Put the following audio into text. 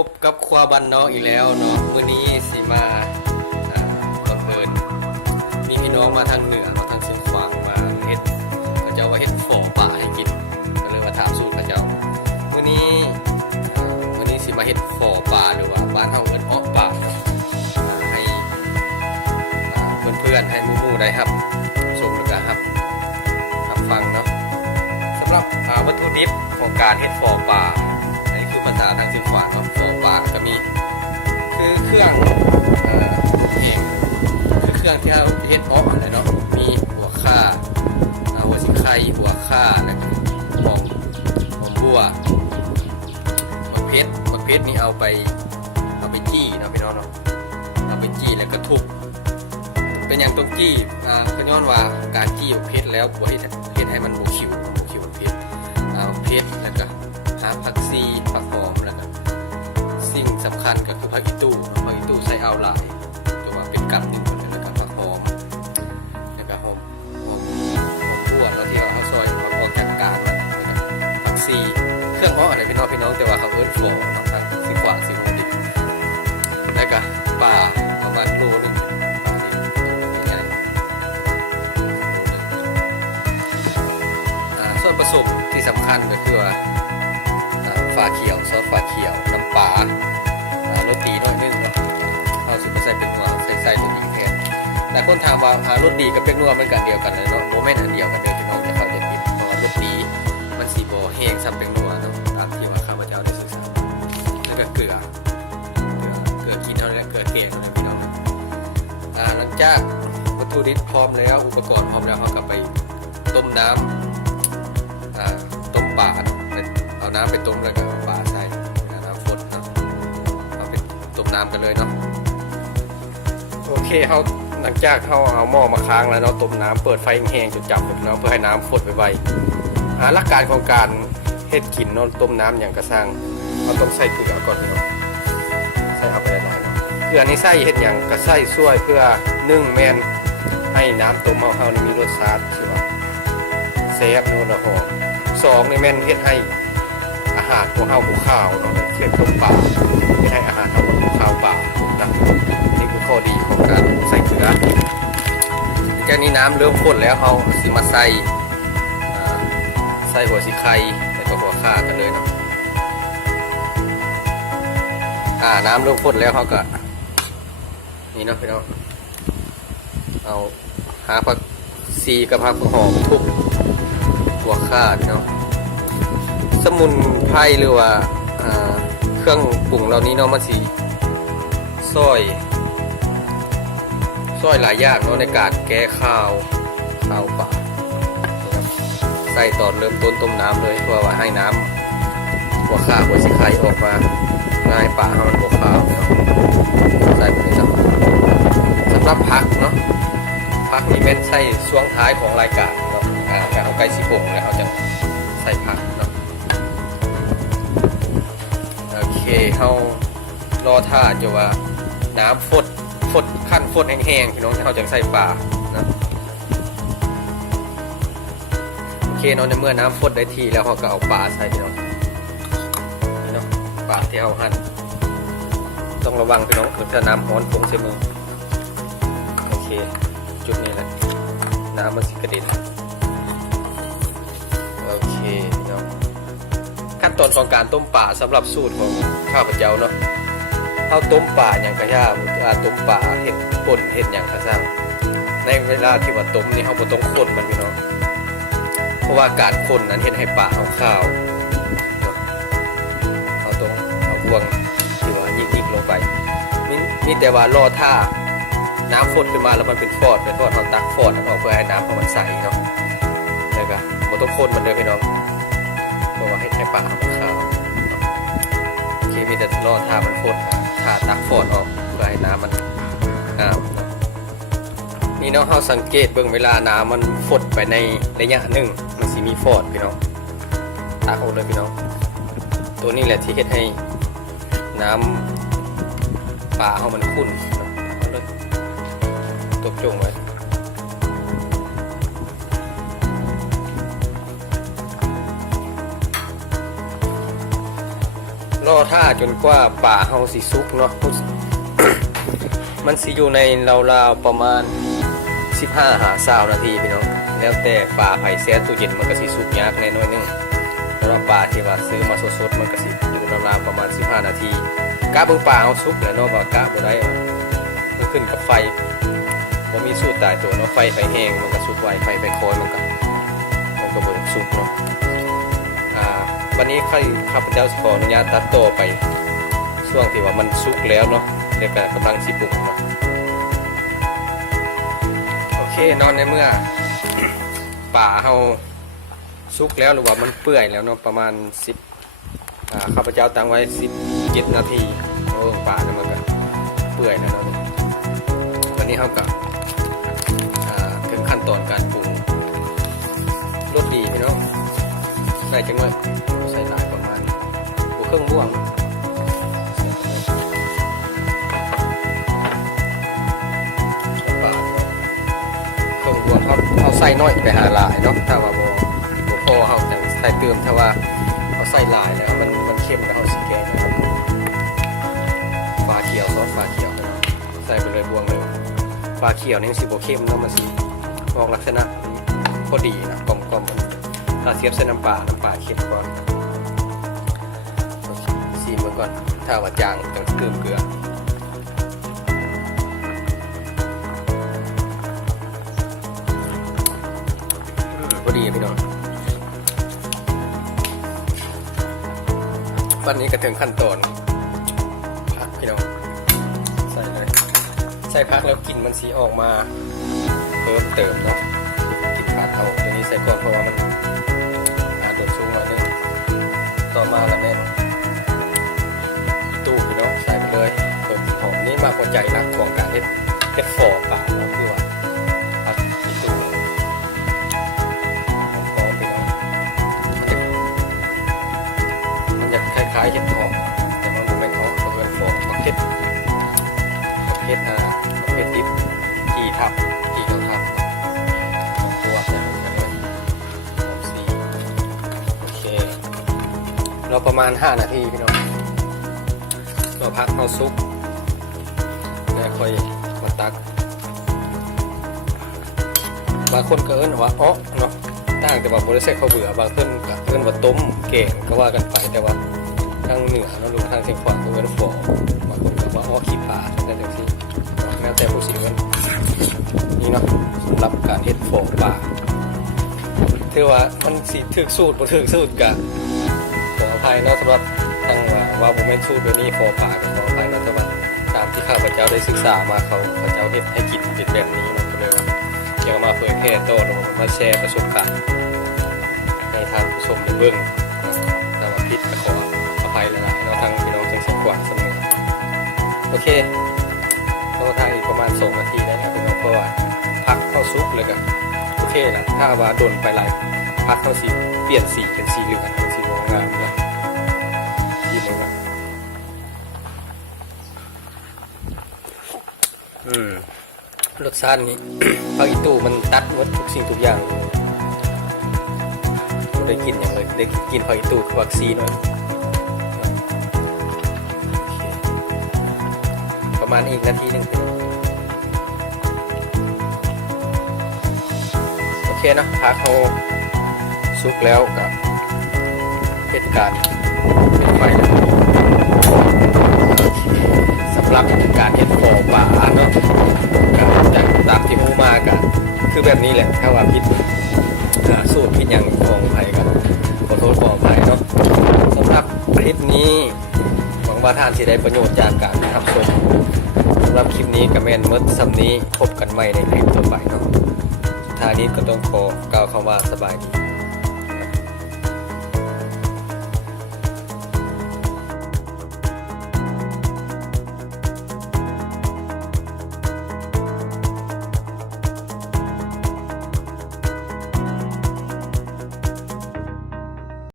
พบกับครัวบ้านนอกอีกแล้วเนาะมื้อนี้สิมาบังเอิญมีพี่น้องมาทางเหนือมาทางเชียงขวางมาเฮ็ดเขาเจ้าว่าเฮ็ดฝอป่าให้กินก็เลยมาถามสูตรเขาเจ้ามื้อนี้สิมาเฮ็ดฝอป่าหรือว่าบ้านเฮาเอิ้นอ้อป่าให้เพื่อนๆให้หมู่ๆได้ครับชมแล้วก็ครับฟังเนาะสำหรับวัตถุดิบของการเฮ็ดฝอป่าภาษาทางเชียงขวางเนาะฝอป่าก็มีคือเครื่องเองคือเครื่องที่เราเฮ็ดออกเลยเนาะมีหัวข่าหัวสิไข่หัวข่าแล้วก็หอมบัวมะเพชรนี่เอาไปจี้เนาะพี่น้องเนาะเอาไปจี้แล้วก็ทุบเป็นอย่างต้องจี้ก็ย้อนว่าการจี้มะเพชรแล้วบ่เฮ็ดให้มันบ่คิวมะเพชรแล้วก็ผักซีผักหอมแล้วก็สิ่งสำคัญก็คือผักอีตู้ใส่เอาหลายตัวว่าเป็นกำหนึ่งคนแล้วก็ผักหอมแล้วก็หอมบัวแล้วที่เอาซอยเอาออกจากกาบแล้วก็ผักซีเครื่องอ้ออะไรพี่น้องแต่ว่าเขาเอิ้นโฟนะครับสีขวางสีหูดิบแล้วก็ปลาประมาณโลนึงส่วนผสมที่สำคัญก็คือว่าฟ้าเขียวซอสฟ้าเขียวน้ำปลารสดีน้อยนึงเนาะเอาสิมาใส่เป็นนัวใส่รสดีแทนแต่คนถามว่ารสดีกับเป็นนัวมันกันเดียวกันเลยเนาะโมเมนต์อันเดียวกันเลยพี่น้องจะเข้าใจผิดเพราะว่ารสดีมันสีโบแห้งซ้ำเป็นนัวเนาะตามที่ว่าข้าพเจ้าได้ศึกษาแล้วก็เกลือกินเท่านั้นเกลือเกลี่ยนะพี่น้องหลังจากวัตถุดิบพร้อมแล้วอุปกรณ์พร้อมแล้วเขาก็ไปต้มน้ำต้มป่าเอาน้ำไปต้มแล้วก็เอาปลาใส่น้ำฝนเนาะเอาไปต้มน้ำกันเลยเนาะโอเคเขาหลังจากเขาเอาหม้อมาค้างแล้วเนาะต้มน้ำเปิดไฟแห้งจนจับเนาะเพื่อให้น้ำฝนไปไวหลักการของการเฮ็ดกินเนาะต้มน้ำอย่างกระซังเราต้องใส่เกลือก่อนเนาะใส่เอาไปหน่อยเนาะเกลือนี่ใส่เฮ็ดอย่างก็ใส่ช่วยเพื่อนึ่งแม่นให้น้ำต้มเฮานี่มีรสชาติคือว่าแซ่บนัวหอมสองนี่แม่นเฮ็ดให้อาหารของเฮาบุข้าวเนาะเช่นต้มปลาไม่ให้อาหารเฮาบุข้าวปลานะนี่คือข้อดีของการใส่เกลือจากนี้น้ำเริ่มข้นแล้วเฮาสิมาใส่หัวสิไข่แล้วก็หัวข่ากันเลยเนาะน้ำเริ่มข้นแล้วเฮาก็นี่เนาะพี่น้องเอาหาผักซีกับผักหอมทุบหัวข่าพี่น้องสมุนไพรหรือว่าเครื่องปรุงเหล่านี้เนาะมันสิซอยหลายอย่างเนาะในการแก้ข้าวป่าใส่ตอนเริ่มต้นต้มน้ำเลยเพื่อว่าให้น้ำหัวข่าหัวสิไข่ออกมาให้ป่าให้มันบวข้าวเนาะใส่ไปเลยครับสำหรับพักเนาะพักนี้เป็นใส่ช่วงท้ายของรายการเนาะเอาไก่สิบหกแล้วเขาจะใส่ผักเนาะโอเคเขารอท่าจะว่าน้ำฝดขั้นฝดแห้งๆพี่น้องเขาจะใส่ปลานะโอเคเนาะในเมื่อน้ำฝดได้ทีแล้วเขาก็เอาปลาใส่พี่น้องนี่เนาะปลาที่เขาหั่นต้องระวังพี่น้องถ้าน้ำร้อนคงใส่มือโอเคจุดนี้แหละน้ำมันสิกระเด็นโอเคเนาะขั้นตอนของการต้มป่าสำหรับสูตรของข้าพเจ้าเนาะเอาต้มป่าอย่างกระยาต้มป่าเห็ดป่นเห็ดอย่างกระซังในเวลาที่ว่าต้มนี่เขาบ่ต้องคนมันพี่น้องเพราะว่าการคนนั้นเห็ดให้ป่าเอาข้าวเอาบ่วงที่ว่ายิกลงไปนี่แต่ว่ารอท่าน้ำฝนขึ้นมาแล้วมันเป็นฟอดเขาตักฟอดออกเพื่อให้น้ำมันใสเนาะแล้วก็บ่ต้องคนมันเลยพี่น้องเพราะว่าให้ป่าเอาข้าวโอเคมีแต่รอท่ามันฝนท่าตักฟอดออกเพื่อให้น้ำมันนี่เนาะเราสังเกตเบื้องเวลาน้ำมันฝดไปในระยะหนึ่งมันสิมีฟอดพี่น้องตักออกเลยพี่น้องตัวนี้แหละที่เฮ็ดให้น้ำป่าเขามันขุ่นตบจงไว้ รอท่าจนกว่าป่าเฮาสิสุกเนาะ มันสิอยู่ในราวๆประมาณ15-20นาทีพี่น้องแล้วแต่ป่าไผ่แซ่ตู้เย็นมันก็สิสุกยากแน่น้อยนึงแล้วป่าที่ว่าซื้อมาสดๆมันก็สิอยู่ราวๆประมาณ15นาทีกะเบิ่งป่าเฮาสุกแล้วเนาะว่ากะบ่ได้มันขึ้นกับไฟบ่มีสูตรตายตัวเนาะไฟแห้งมันก็สุกไวไฟไปคอยมันก็บ่สุกเนาะวันนี้ข้าพเจ้าขออนุญาตตัดต่อไปช่วงที่ว่ามันสุกแล้วเนาะเดี๋ยวก็กำลังสิปรุงเนาะโอเคนอนในเมื่อ ป่าเฮาสุกแล้วหรือว่ามันเปื่อยแล้วเนาะประมาณ10ข้าพเจ้าตั้งไว้17นาทีป่าเนี่ยมันก็เปื่อยแล้วเนาะวันนี้เฮาก็ถึงขั้นตอนการปรุงรสดีพี่น้องใส่จังเลยใส่หลายประมาณเครื่องบ่วงเครื่องบ่วงเขาใส่น้อยไปหาหลายเนาะถ้าว่าบ่พอเขาจะใส่เติมถ้าว่าเขาใส่หลายแล้วมันเค็มกับเขาสีแกงนะครับฟ้าเขียวซอสฟ้าเขียวใส่ไปเลยบ่วงเลยฟ้าเขียวนี่สิบ่เค็มเนาะมันสิออกลักษณะพอดีนะกลมๆถ้าเทียบเส้นน้ำปลาเค็มก่อนซีมก่อนถ้าว่าจางต้องเติมเกลือพอดีพี่น้องวันนี้ก็ถึงขั้นตอนพักพี่น้องใส่เลยใส่พักแล้วกลิ่นมันสีออกมาเพิ่มเติมเนาะกลิ่นผัดเอาตัวนี้ใส่ก่อนเพราะว่ามันโดดสูงหน่อยนึงต่อมาแล้วเนี่ยตู้พี่น้องใส่ไปเลยเพิ่มหอมนี่มากกว่าใจรักของการเฮ็ดฟอป่าเนาะคือว่าผัดที่ตู้หอมพี่น้องมันจะคล้ายๆเห็ดหอมแต่มันไม่เป็นหอมเพิ่มฟอผักเห็ดดิบกี่ทับเขาทับตัวใส่ลงไปเลยโอเคเราประมาณ5นาทีพี่น้องเราพักเอาซุปแล้วค่อยมาตักบางคนก็เอิ้นว่าอ๋อเนาะต่างแต่ว่าบริษัทเขาเบื่อบางคนก็เอิ้นว่าต้มเก่งก็ว่ากันไปแต่ว่าทางเหนือเนาะหรือทางเชียงขวางก็เอิ้นฟอบางคนก็ว่าอ๋อขี้ปลาแต่จังซี่แล้วแต่ผู้สิเอิ้นนี่เนาะสำหรับการเฮ็ดฟอปลาถือว่ามันสิถึกสูตรบ่ถึกสูตรก็ขออภัยเนาะสำหรับทางว่าบ่แม่นสูตรแบบนี้ฟอปลาก็ขออภัยเนาะแต่ว่าตามที่ข้าพเจ้าได้ศึกษามาเขาเจ้าเฮ็ดให้กินเป็นแบบนี้เนาะก็เลยว่าเดี๋ยวมาเผยแพร่ต่อเนาะมาแชร์ประสบการณ์ให้ท่านผู้ชมได้เบิ่งถ้าว่าผิดก็ขออภัยหลายๆเนาะทางพี่น้องจังซี่กว่าเสมอโอเคเราทางอีกประมาณ2นาทีได้แล้วพี่น้องเพราะว่าพักเข้าซุปเลยก็โอเคนะถ้าว่าโดนไปหลายพักเข้าสีเปลี่ยนสีเป็นสีเหลืองเป็นสีงามนะสีเหลืองรสชาตินี้ ผักอีตู้มันตัดหมดทุกสิ่งทุกอย่างได้กินอย่างเลยได้กินผักอีตู้กับผักซีหน่อยประมาณอีกนาทีนึงโอเคนะผักเขาสุกแล้วกับเป็นการเป็นไฟแล้วสำหรับการเห็ดฟอป่าเนาะจากตามที่รู้มากันคือแบบนี้แหละถ้าว่าพิษสูตรพิษอย่างของไผ่กันขอโทษขออภัยเนาะสำหรับคลิปนี้หวังว่าท่านจะได้ประโยชน์จากการทำชมสำหรับคลิปนี้กับแมนมดซ้ำนี้พบกันใหม่ในคลิปต่อไปเนาะท่านี้ก็ต้องขอกล่าวคำว่าสบายดี